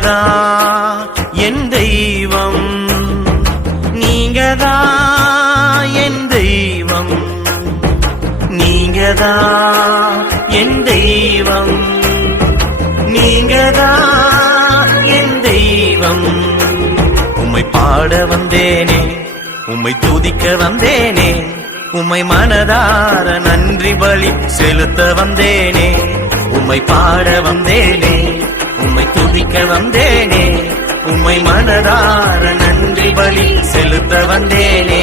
நீங்கதான் என் தெய்வம், நீங்கதான் என் தெய்வம், நீங்கதான் என் தெய்வம், நீங்கதான் என் தெய்வம். உம்மை பாட வந்தேனே, உம்மை துதிக்க வந்தேனே, உம்மை மனதார நன்றி பலி செலுத்த வந்தேனே. உம்மை பாட வந்தேனே, உம்மை துதிக்க வந்தேனே, உம்மை மனதார நன்றி பலி செலுத்த வந்தேனே.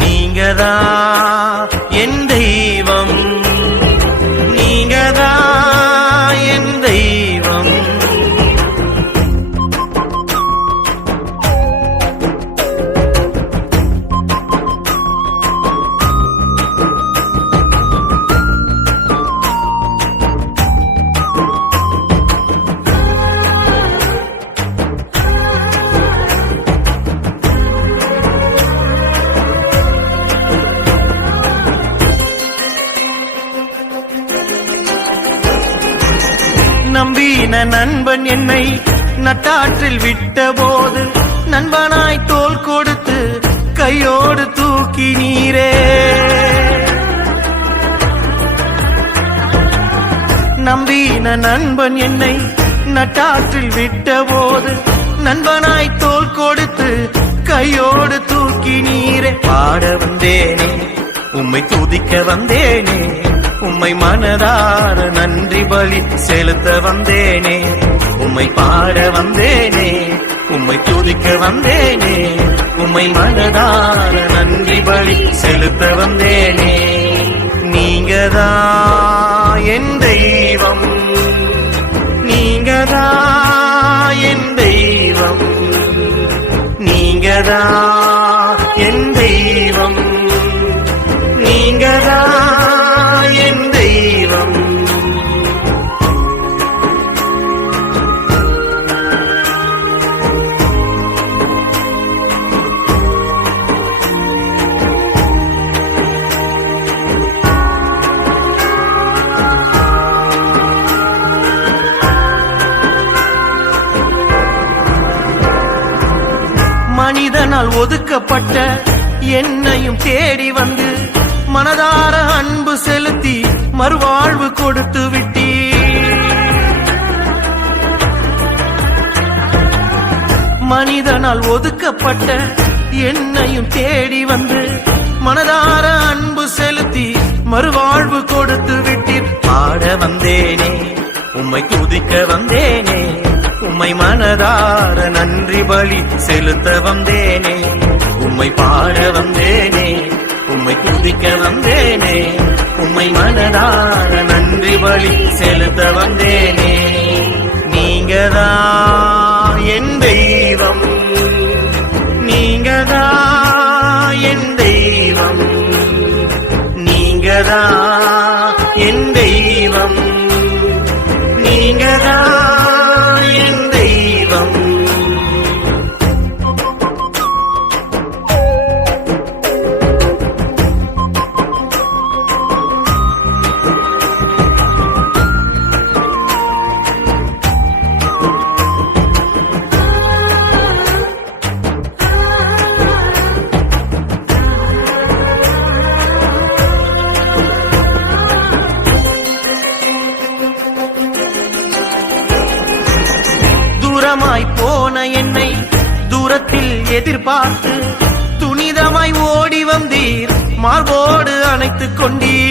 நீங்கதான் என் தெய்வம், நீங்கதான் என் தெய்வம். நம்பின நண்பன் என்னை நட்டாற்றில் விட்ட போது, நண்பனாய் தோள் கொடுத்து கையோடு தூக்கி நீரே. நம்பின நண்பன் என்னை நட்டாற்றில் விட்ட போது, நண்பனாய் தோள் கொடுத்து கையோடு தூக்கி நீரே. பாட வந்தேனே, உம்மை துதிக்க வந்தேனே, உம்மை மனதார நன்றி பலி செலுத்த வந்தேனே. உம்மை பாட வந்தேனே, உம்மை துதிக்க வந்தேனே, உம்மை மனதார நன்றி பலி செலுத்த வந்தேனே. நீங்கதான் என் தெய்வம், நீங்கதான் என் தெய்வம், நீங்கதான் என் தெய்வம், நீங்கதான் என் தெய்வம். மனிதனால் ஒதுக்கப்பட்ட என்னையும் தேடி வந்து, மனதார அன்பு செலுத்தி மறுவாழ்வு கொடுத்து விட்டீ. மனிதனால் ஒதுக்கப்பட்ட என்னையும் தேடி வந்து, மனதார அன்பு செலுத்தி மறுவாழ்வு கொடுத்து விட்டீர். பாட வந்தேனே, உம்மை துதிக்க வந்தேனே, உம்மை மனதார நன்றி பலி செலுத்த வந்தேனே. உம்மை பாட வந்தேனே, உம்மை துதிக்க வந்தேனே, உம்மை மனதார நன்றி பலி செலுத்த வந்தேனே. நீங்கதான் என் தெய்வம், நீங்கதான் என் தெய்வம், நீங்கதான் என் தெய்வம், நீங்கதான் என் தெய்வம். தூரமாய் போன என்னை தூரத்தில் எதிர்பார்த்து, துணிதமாய் ஓடி வந்தீர், மார்போடு அணைத்துக் கொண்டீர்.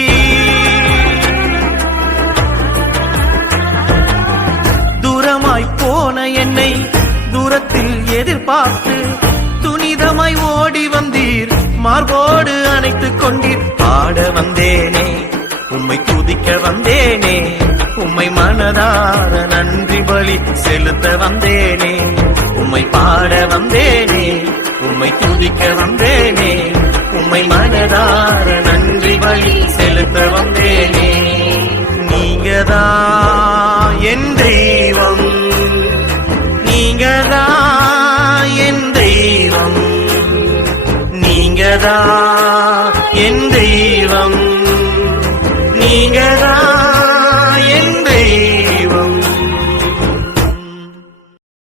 தூரமாய் போன என்னை தூரத்தில் எதிர்பார்த்து, துணிதமாய் ஓடி வந்தீர், மார்போடு அணைத்துக் கொண்டீர். பாட வந்தேனே, உம்மை துதிக்க வந்தேனே, உம்மை மனதார நன்றி பலி செலுத்த வந்தேனே. உம்மை பாட வந்தேனே, உம்மை துதிக்க வந்தேனே, உம்மை மனதார நன்றி பலி செலுத்த வந்தேனே. நீங்கதான் என் தெய்வம், நீங்கதான் என் தெய்வம், நீங்கதான் என் தெய்வம், நீங்கதான்